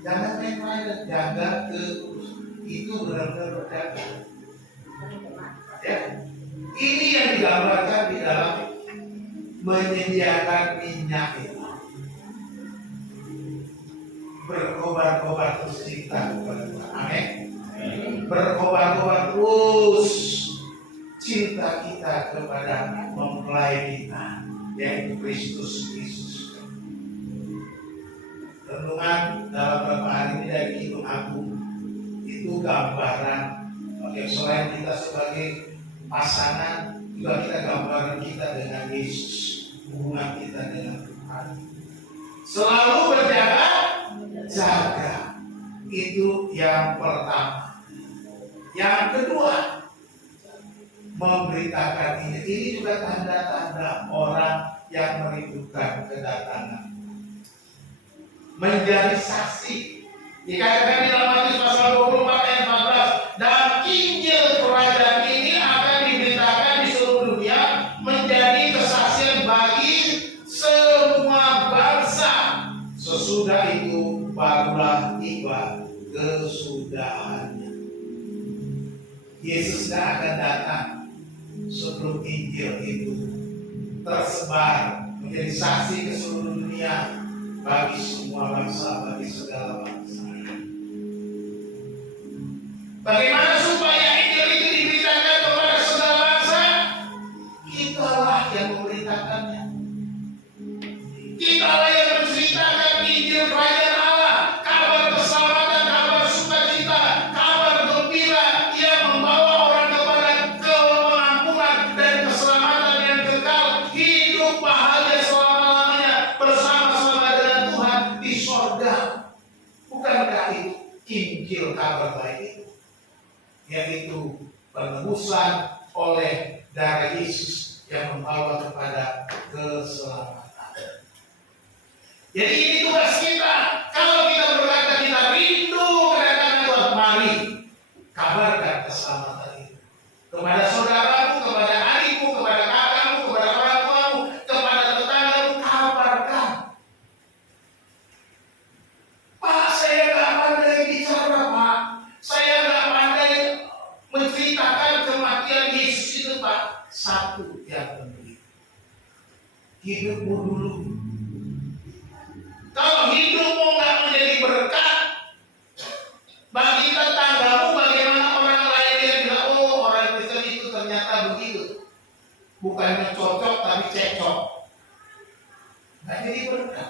Jangan main-main, jaga kekudusan. Itu benar-benar berjaga. Ya. Ini yang digambarkan di dalam menyediakan minyak itu. Berkobar-kobar terus cinta kepada Tuhan. Amin. Berkobar-kobar terus cinta kita kepada mempelai kita, yaitu Kristus Yesus. Renungan dalam beberapa hari ini dari Kidung Agung itu gambaran. Oke, selain kita sebagai pasangan, juga kita gambaran kita dengan Yesus, hubungan kita dengan Tuhan. Selalu berjaga-jaga, itu yang pertama. Yang kedua, memberitakan ini. Ini juga tanda-tanda orang yang merindukan kedatangan. Menjadi saksi. Dikatakan di dalam Matius pasal 24 ayat 14, dan Injil kerajaan ini akan diberitakan di seluruh dunia menjadi kesaksian bagi semua bangsa. Sesudah itu barulah tiba kesudahannya. Yesus tidak akan datang sebelum Injil itu tersebar menjadi saksi ke seluruh dunia bagi semua bangsa, bagi segala bangsa. Bagaimana supaya Injil itu diberitakan kepada segala bangsa? Kitalah yang memberitakannya. Kitalah yang menceritakan Injil kerajaan Allah, kabar keselamatan, kabar sukacita, kabar gembira yang membawa orang kepada kemenangan dan keselamatan yang kekal, hidup bahagia selama-lamanya bersama-sama dengan Tuhan di sorga. Bukankah itu Injil kabar baik itu? Yaitu penebusan oleh darah Yesus yang membawa kepada keselamatan. Jadi ini tugas kita. Kalau kita berkata kita rindu kedatangan Tuhan, mari kabarkan keselamatan itu kepada saudaramu, kepada adikmu, kepada kakakmu, kepada orang tuamu, kepada tetanggamu. Kabarkan. Pak, saya nggak pandai bicara, Pak. Saya nggak pandai menceritakan kematian Yesus itu, Pak. Satu yang penting, hidupmu dulu Kalau hidupmu nggak menjadi berkat bagi tetanggamu, bagaimana orang lain yang bilang, oh orang Kristen itu ternyata begitu. Bukannya cocok tapi cekcok. Nggak jadi berkat.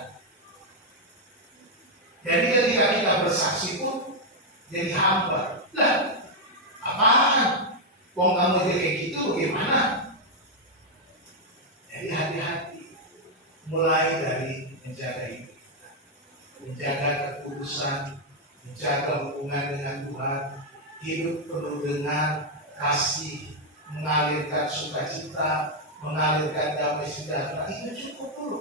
Jadi ketika kita bersaksi pun jadi hamba. Lah, apaan? Wong kamu jadi kayak gitu bagaimana? Jadi hati-hati. Mulai dari menjaga hidup kita, menjaga kekudusan, menjaga hubungan dengan Tuhan, hidup penuh dengan kasih, mengalirkan sukacita, mengalirkan damai sejahtera. Itu cukup dulu.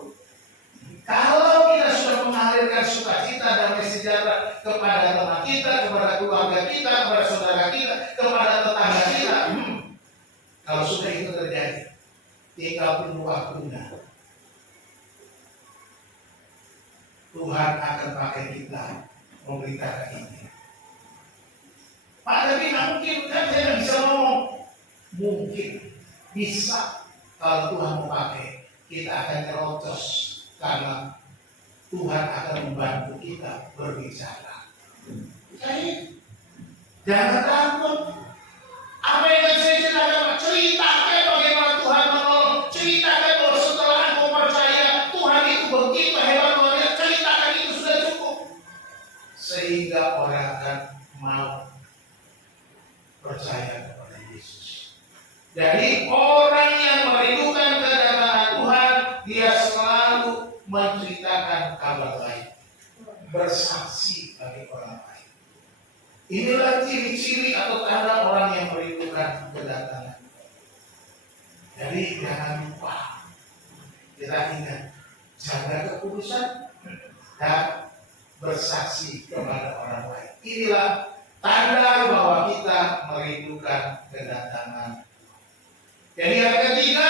Kalau kita sudah mengalirkan sukacita, damai sejahtera kepada teman kita, kepada keluarga kita, kepada saudara kita, kepada tetangga kita, kalau sudah itu terjadi, tinggal tunggu waktunya. Tuhan akan pakai kita memberitakan ini. Pak, tapi nggak mungkin, kan saya nggak bisa ngomong. Mungkin bisa kalau Tuhan mau pakai, kita akan terocos karena Tuhan akan membantu kita berbicara. Jadi jangan takut. Apa yang saya ceritakan? Ceritakan bagaimana Tuhan menolong. Ceritakan bahwa setelah engkau percaya Tuhan itu begitu hebat luar biasa. Ceritakan itu sudah cukup. Sehingga orang akan mau percaya kepada Yesus. Jadi orang yang merindukan kedatangan Tuhan, dia selalu menceritakan kabar baik, bersaksi bagi orang lain. Inilah ciri-ciri atau tanda orang yang merindukan kedatangan. Jadi jangan lupa, kita ingat, jaga kekudusan dan bersaksi kepada orang lain. Inilah tanda bahwa kita merindukan kedatangan. Jadi yang ketiga,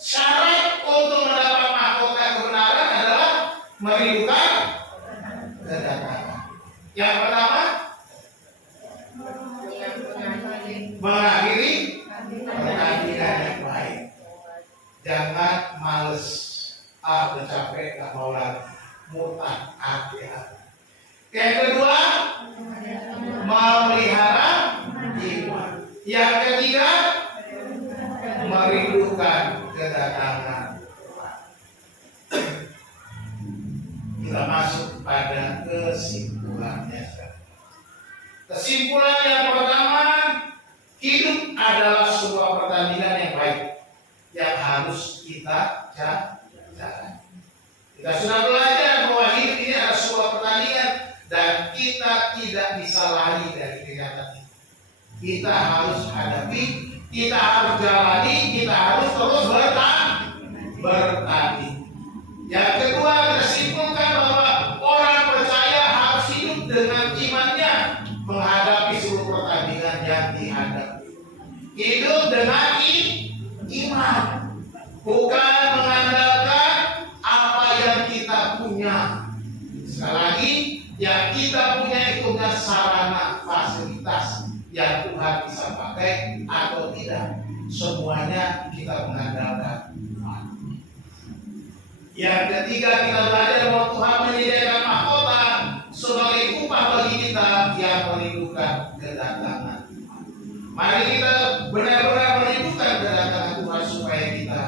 syarat untuk mendapat mahkota kebenaran adalah merindukan kedatangan. Yang pertama, mengakhiri pertandingan yang baik. Jangan males, udah capek, gak mau lagi, murtad, hati-hati. Yang kedua, memelihara iman. Yang ketiga, merindukan kedatangan Tuhan. Kita masuk pada kesimpulannya. Kesimpulan yang pertama, hidup adalah sebuah pertandingan yang baik yang harus kita jalani. Kita sudah belajar bahwa hidup ini adalah sebuah pertandingan dan kita tidak bisa lari dari kenyataan itu. Kita harus hadapi, kita harus jalani, kita harus terus bertanding. Yang kedua, kita simpulkan bahwa orang percaya harus hidup dengan imannya menghadapi seluruh pertandingan yang dihadapi. Hidup dengan iman, bukan mengandalkan apa yang kita punya. Sekali lagi, yang kita punya itu punya sarana fasilitas yang Tuhan bisa pakai atau tidak. Semuanya kita mengandalkan Tuhan. Yang ketiga, kita belajar bahwa Tuhan menyediakan mahkota sebagai upah bagi kita yang merindukan kedatangan Tuhan. Mari kita benar-benar merindukan kedatangan Tuhan supaya kita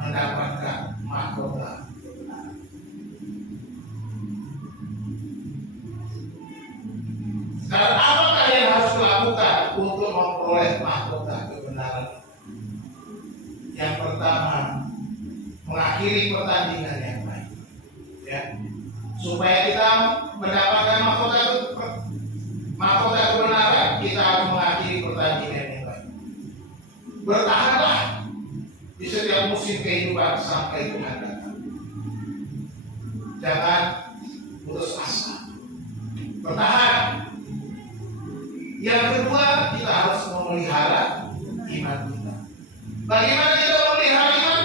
mendapatkan mahkota kebenaran. Sekarang apakah yang harus dilakukan untuk memperoleh mahkota kebenaran? Yang pertama, mengakhiri pertandingan yang baik, ya, supaya kita mendapatkan mahkota kebenaran, kita harus mengakhiri pertandingan yang baik. Bertahanlah di setiap musim kehidupan sampai Tuhan datang. Jangan putus asa, bertahan. Yang kedua, kita harus memelihara iman kita. Bagaimana kita memelihara iman?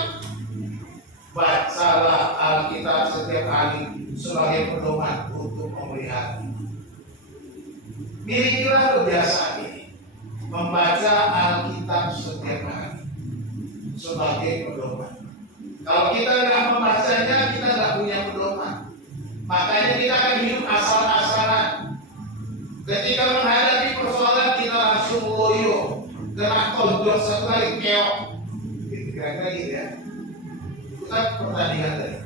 Bacalah Alkitab setiap hari sebagai pedoman untuk memelihara iman. Milikilah kebiasaan ini, membaca Alkitab setiap hari sebagai pedoman. Kalau kita nggak membacanya, kita nggak punya pedoman. Maka kali keok. Gitu kira-kira gitu ya. Itu kan pertandingan tadi.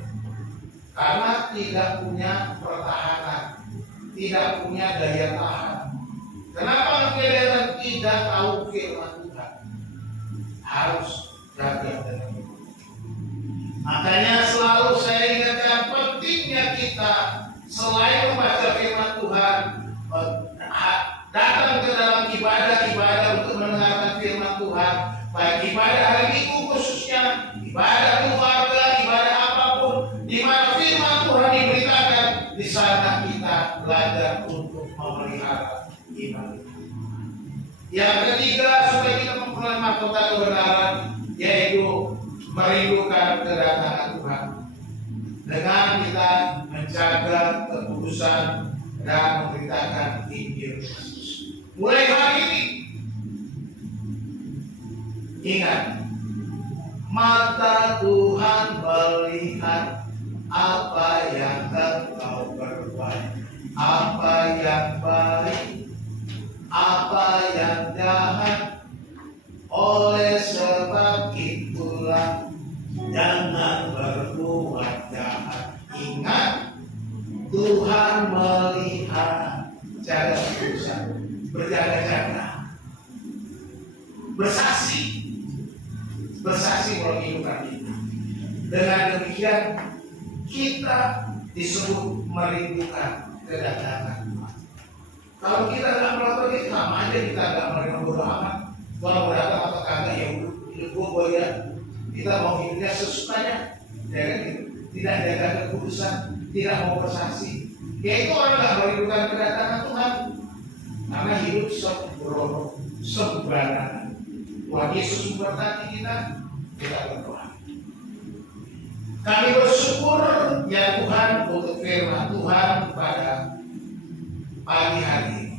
Karena tidak punya pertahanan, tidak punya daya tahan. Kenapa kalian tidak tahu firman Tuhan? Harus jaga dengan itu. Makanya selalu saya ingatkan pentingnya kita selain membaca firman Tuhan, datang ke dalam ibadah-ibadah untuk mendengarkan firman Tuhan, baik ibadah hari Minggu khususnya, ibadah keluarga, ibadah apapun, di mana firman Tuhan diberitakan, di sana kita belajar untuk memelihara iman. Yang ketiga, supaya kita memperoleh mahkota kebenaran, yaitu merindukan kedatangan Tuhan dengan kita menjaga kekudusan dan memberitakan Injil Kristus. Mulai hari ini, ingat, mata Tuhan melihat apa yang engkau berbuat, apa yang baik, apa yang jahat. Oleh sebab itulah jangan berbuat jahat. Ingat, Tuhan melihat. Jaga kekudusan, berjaga-jaga, bersaksi menghidupkan kita. Dengan demikian kita disebut merindukan kedatangan Tuhan. Kalau kita nggak melakukan itu, sama aja kita nggak menerima bodo amat. Kalau datang atau kagak, ya udah, hidup gue ya. Kita mau hidupnya sesukanya, ya kan gitu. Tidak jaga kekudusan, tidak mau bersaksi. Ya itu orang nggak merindukan kedatangan Tuhan, karena hidup sembrono, sembarangan. Tuhan Yesus memberkati kita berdoa. Kami bersyukur ya Tuhan untuk firman Tuhan pada pagi hari ini.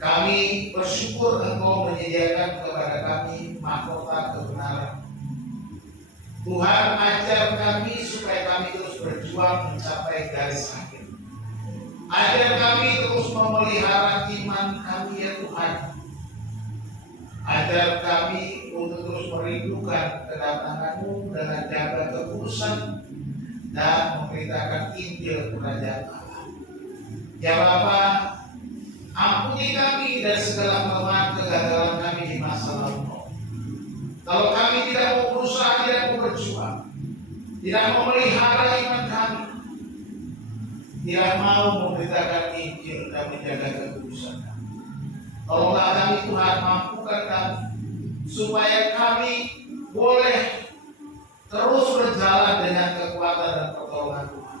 Kami bersyukur Engkau menyediakan kepada kami mahkota kebenaran. Tuhan, ajar kami supaya kami terus berjuang mencapai garis akhir. Ajar kami terus memelihara iman kami ya Tuhan. Ajar kami untuk terus merindukan kedatangan-Mu dengan jaga kekudusan dan memberitakan Injil Kerajaan Allah. Ya Bapa, ampuni kami dari segala kelemahan kegagalan kami di masa lalu. Kalau kami tidak mau berusaha, tidak mau berjuang, tidak mau melihara iman kami, tidak mau memberitakan Injil dan menjaga kekudusan kami. Tolonglah kami Tuhan, mampukan kami supaya kami boleh terus berjalan dengan kekuatan dan pertolongan Tuhan,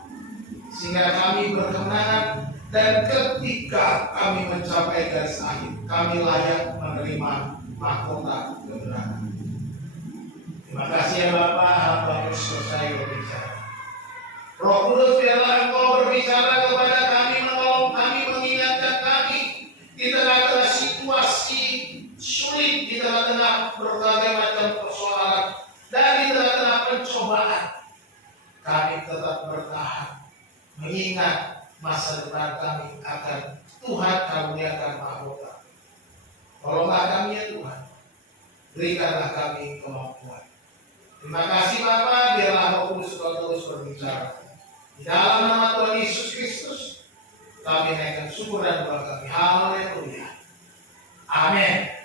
sehingga kami berkemenangan. Dan ketika kami mencapai garis akhir, kami layak menerima mahkota kebenaran. Terima kasih ya Bapak, hamba selesai berbicara. Roh Kudus, biarlah Engkau berbicara kepada kami, menolong kami, mengingatkan kami di tengah-tengah situasi sulit, di tengah-tengah berbagai macam persoalan, dan di tengah-tengah pencobaan. Kami tetap bertahan, mengingat masa depan kami akan Tuhan karuniakan mahkota. Tolonglah kami ya Tuhan, berikanlah kami kemampuan. Terima kasih Bapa, biarlah Roh Kudus terus berbicara. Di dalam nama Tuhan Yesus Kristus, kami naikkan syukur dan doa kami. Haleluya. Amin.